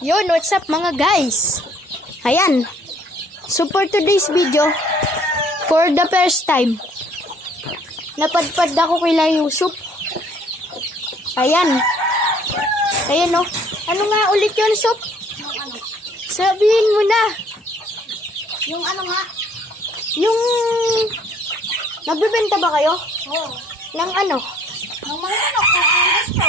Yun, what's up mga guys? Ayan. So for today's video, for the first time, napadpad ako kay Yusuf. Ayan. Ayan o. Ano nga ulit yun, Sup? Sabihin mo na. Yung ano nga? Yung... Nagbebenta ba kayo? Oo. Ng ano? Ng mga manok, kung anong gusto.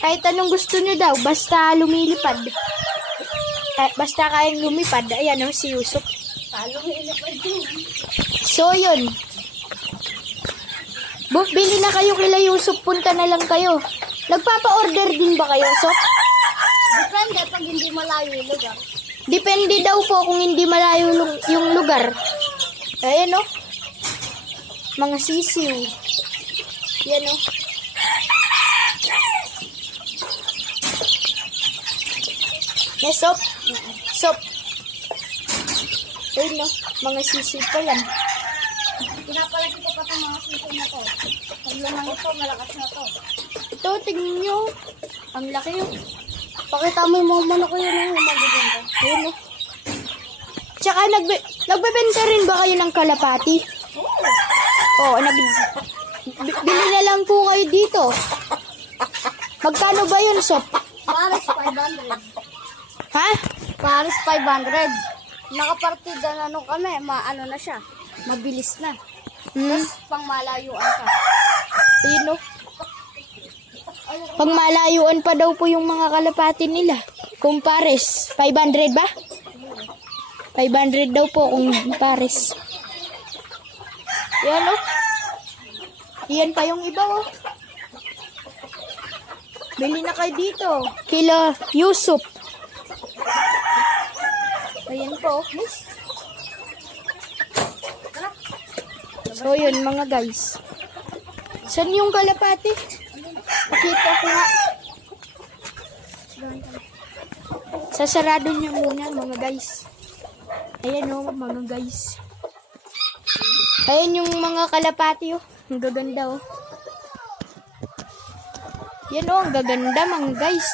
Kahit anong gusto nyo daw, basta lumilipad. Basta kayang lumipad. Ayan o, si Yusuf. Lumilipad din. So, yun. Bili na kayo kila Yusuf. Punta na lang kayo. Nagpapa-order din ba kayo, Sof? Depende pag hindi malayo yung lugar. Depende daw po kung hindi malayo yung lugar. Ayan o. Mga sisiw. Yan o. Yes, Sof? Sof. Ayun o. Mga sisiw pa yan. Pinapalagi ko pa itong mga sisig na to. Pag lamang ito, malakas na to. Ito, tignan nyo. Ang laki o. Pakita mo yung mga manok ko yun, yung magaganda. Ayun o. Tsaka nagbebenta rin ba kayo ng kalapati? Oo. Bili na lang po kayo dito. Magkano ba yun, Sof? Paris 500. Ha? Paris 500. Nakapartida na ano kami, maano na siya. Mabilis na. Tapos pang malayuan ka. Ayun o. Pag malayuan pa daw po yung mga kalapati nila. Kung pares, 500 ba? 500 daw po kung pares. Yan o. Yan pa yung iba o. Bili na kayo dito. Kila Yusuf. Ayan po. So yun mga guys. Saan yung kalapati? Nakita ko nga. Sasarado niya muna mga guys. Ayan o mga guys. Ayan yung mga kalapati o. Ang gaganda o. Yan o, ang gaganda mga guys.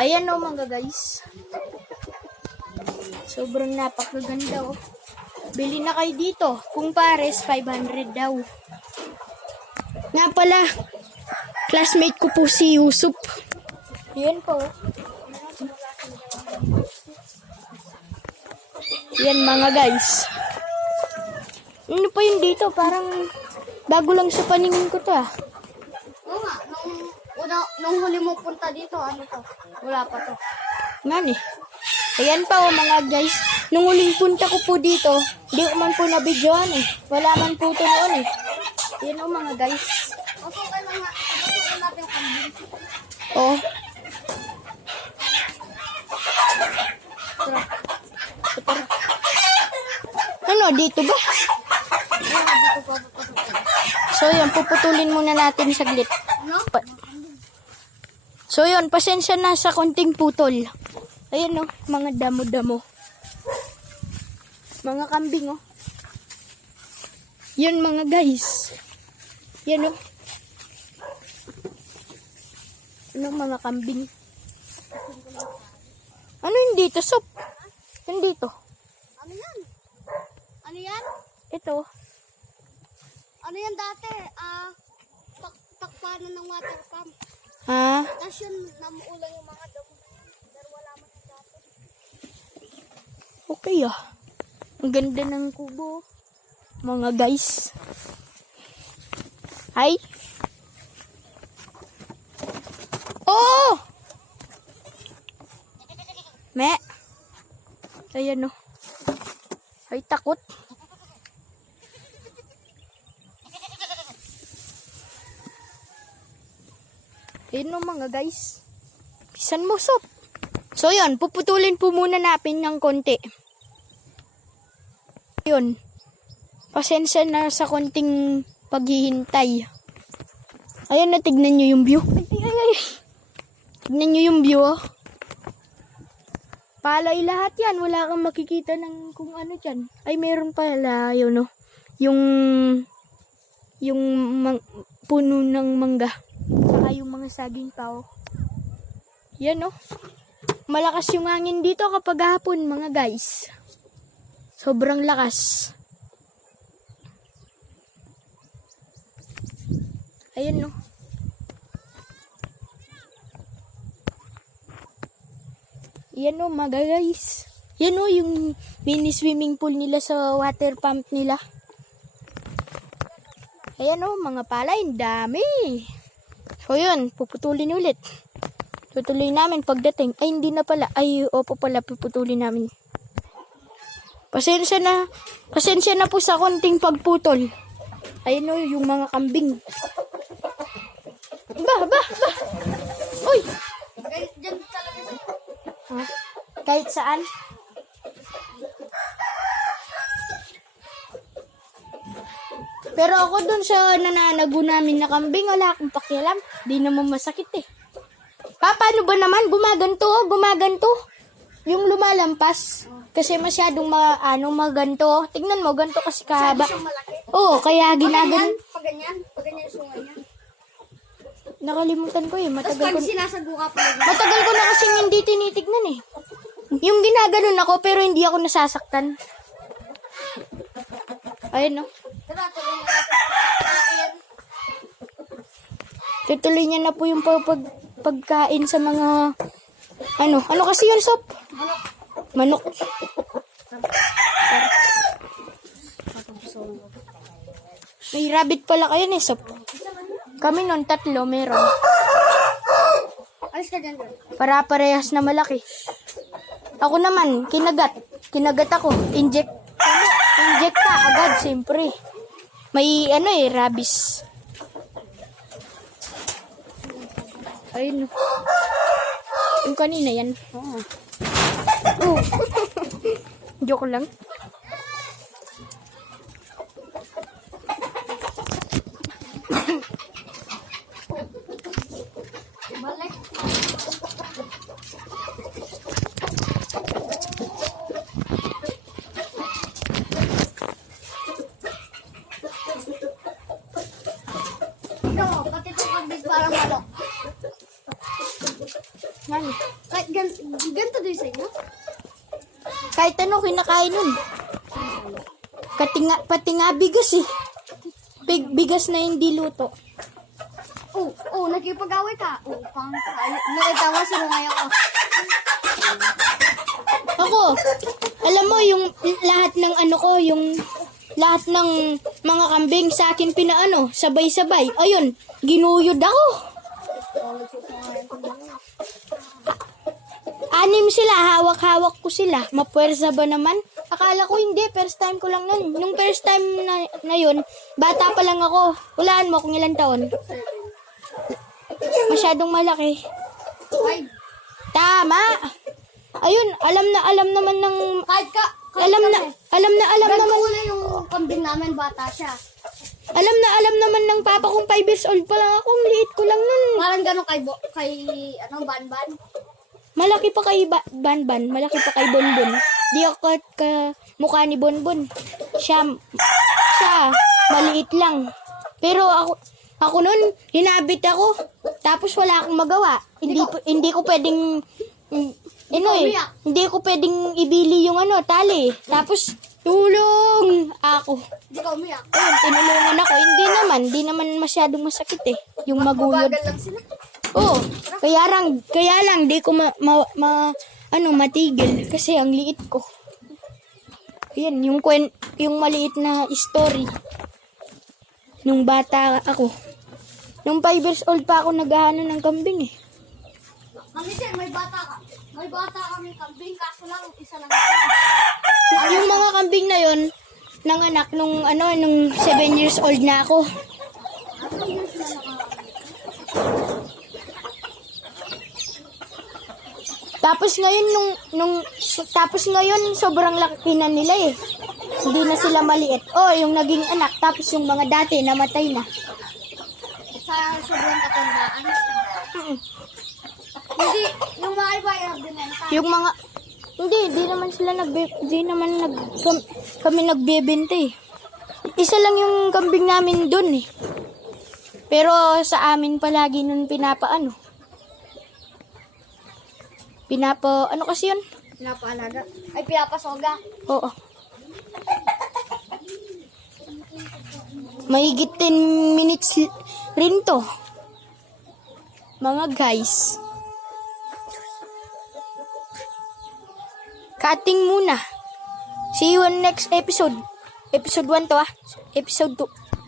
Ayan o mga guys. Sobrang napakaganda o. Bili na kayo dito. Kung pares, 500 daw. Nga pala, classmate ko po si Yusuf. Yan po. Yan mga guys. Ano pa yun dito? Parang bago lang sa paningin ko to ah. Oo nga, nung huli mo punta dito, ano to? Wala pa to. Nga eh. Ayan pa oh mga guys. Nung huling punta ko po dito, di ko man po nabidyoan eh. Wala man po ito noon eh. Ayan oh mga guys. Masukan na nga. Masukan natin yung kambing. Oh. Ano, dito ba? So yun, puputulin muna natin saglit. So yun, pasensya na sa konting putol. Ayan o, mga damo-damo. Mga kambing o. Yun mga guys. Yan o. Ano mga kambing? Ano yung dito, Sob? Yung dito. Ano yan? Ano yan? Ito. Ano yan dati? Takpanan ng water pump. Ha? Tapos yun, namuulan yung mga damo. Pero wala man yung dati. Okay ah. Ang ganda ng kubo. Mga guys. Hi. Oh! Me. Ayan oh. Ay, takot. Ayan oh mga guys. Pisan mo, Sob. So yun, puputulin po muna natin ng konti. Yun. Pasensya na sa konting paghihintay. Ayan na, tignan nyo yung view. Ay. Tignan nyo yung view, oh. Palay lahat yan. Wala kang makikita ng kung ano dyan. Ay, meron pala, yun, oh. Yung puno ng mangga. Saka yung mga saging pa, oh. Yan, oh. Malakas yung hangin dito kapag hapon, mga guys. Sobrang lakas. Ayan, no. Yan, no, mga guys. Yan, no, yung mini swimming pool nila sa water pump nila. Ayan, no, mga palay, dami. So, yun, puputulin ulit. Tutuloy namin pagdating. Ay, hindi na pala. Ay, opo pala, puputulin namin. Pasensya na po sa konting pagputol. Ayun, no, yung mga kambing. Ba. Uy! Diyan talaga sa... Ha? Kahit saan? Pero ako dun sa nananago namin na kambing, wala akong pakialam. Di naman masakit eh. Paano ba naman? Gumaganto. Yung lumalampas. Kasi masyadong maganto. Tignan mo, ganto kasi kahaba. Siyang malaki. Oo, kaya ginagano. Pag ganyan yung sunga niya. Nakalimutan ko eh. Tapos pag sinasago ka pa. Matagal ko na kasi hindi tinitignan eh. Yung ginaganon ako pero hindi ako nasasaktan. Ayun, no. Tara, tuloy na natin. Tutuloy niya na po yung pagkain sa mga ano kasi yun, Sop? Manok. May rabbit pala kayo ni Sop. Kami nun 3 meron. Alis ka dyan. Para parehas na malaki. Ako naman, kinagat. Kinagat ako. Inject ka agad, siyempre. May rabies. Ayun. Yung kanina yan. Oh. Joke lang. Balik. Ito, pati itong kambing parang manok. Yan. Kahit ganito din sa inyo? Kahit ano, kinakain nun. Pati nga bigas eh. Bigas na hindi luto. Nakipag-away ka. Nakita mo, sinungay ako. Ako, alam mo, yung lahat ng lahat ng mga kambing sa akin sabay-sabay. Ayun, ginuyod ako. 6 sila, hawak-hawak ko sila. Mapuwersa ba naman? Akala ko hindi, first time ko lang nun. Nung first time na yun, bata pa lang ako. Hulaan mo kung ilang taon. Masyadong malaki. Ay, Tama. Ayun, alam naman ng alam naman na yung kambing namin, bata siya. alam naman ng papa kong 5 years old pa lang ako, liit ko lang nun. Parang gano'n kay Banban. Malaki pa kay Banban, malaki pa kay Bonbon. Di ako ka mukha ni Bonbon. Siya maliit lang. Pero ako nun, hinabit ako. Tapos wala akong magawa. Hindi ko pwedeng hindi ko pwedeng ibili yung tali. Tapos tulong ako. Hindi ka umiyak. Ayun, tinulungan ako. Hindi naman masyadong masakit eh. Yung maguyod. Bagal lang sila. Oo. Kaya lang di ko matigil kasi ang liit ko. Yan, yung maliit na story. Nung bata ako. Nung 5 years old pa ako naghahano ng kambing eh. Kami din, may bata kami kambing, kaso lang isa lang ito. Yung mga kambing na yon nanganak nung 7 years old na ako. Tapos ngayon sobrang laki na nila eh. Hindi na sila maliit. Yung naging anak tapos yung mga dati namatay na. Sa sobrang katandaan. Hindi, yung mga iba yung binenta. Yung mga hindi naman kami nagbebenta eh. Isa lang yung kambing namin doon eh. Pero sa amin palagi nun ano kasi yun? Pinapaalaga. Ay, pinapasoga. Oo. Mahigit 10 minutes rin to. Mga guys. Cutting muna. See you on next episode. Episode 1 to ah. Episode 2.